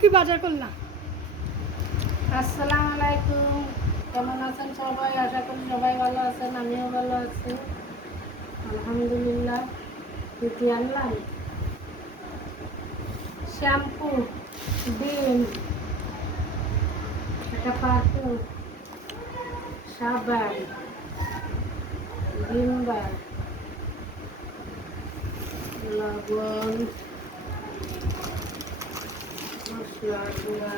কি বাজার করলাম। আসসালামু আলাইকুম, কেমন আছেন সবাই? আশা করি সবাই ভালো আছেন, আমিও ভালো আছি আলহামদুলিল্লাহ। রুটি আনলাম, শ্যাম্পু, ডিম, একটা পারফিউম, সাবান, ভিমবার, লবণ, মশলা গুঁড়া,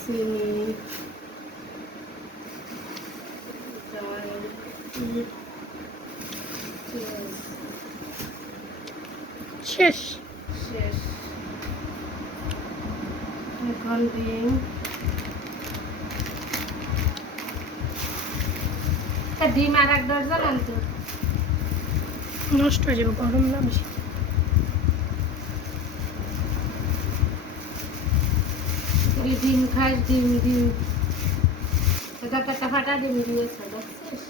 চিনি, শেষ। শেষ। এখন ডিম, ডিম আর এক ডজন আনতো। নষ্ট হয়ে যাবে, গরম না বেশি। ডিম খাস, ডিম ডিম এটা একটা ফাটা ডিম দিয়েছে, দেখছিস?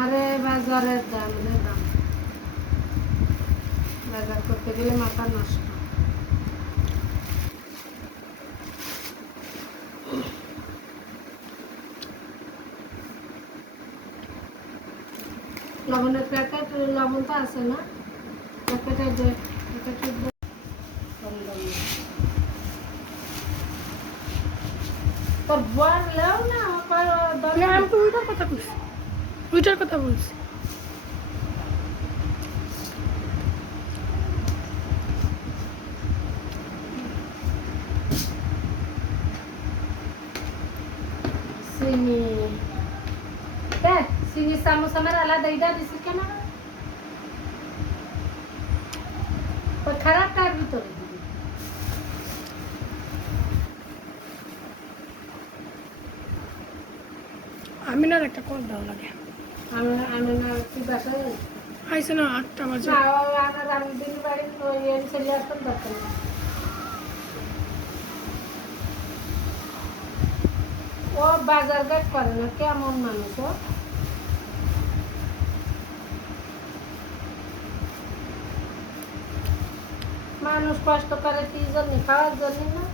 আরে বাজারের দাম রে দাম, বাজার করতে গেলে মাথা নষ্ট। লবণের প্যাকেট, লবণ তো আছে না প্যাকেটে, যে প্যাকেটের কম দাম। তোর বললেও না আমি তো উইটার কথা বলছি, উইটার কথা বলছি। চিনি দেখ, চিনি চামচ আমার আলাদা এইটা দিছিস কেন? ওই খারাপটার ভিতরে দিবি। আমি না একটা কল দাও লাগে। আমি আমি না তুই বাসায় আইসে না 8টা বাজে। না, আমার রামদিন বাড়ির ওই ছেলে এখন দরকার নেই। ও বাজার ঘাট করে না, কেমন মানুষ ও। মানুষ কষ্ট করে কি জন্য? খাওয়ার জন্য না?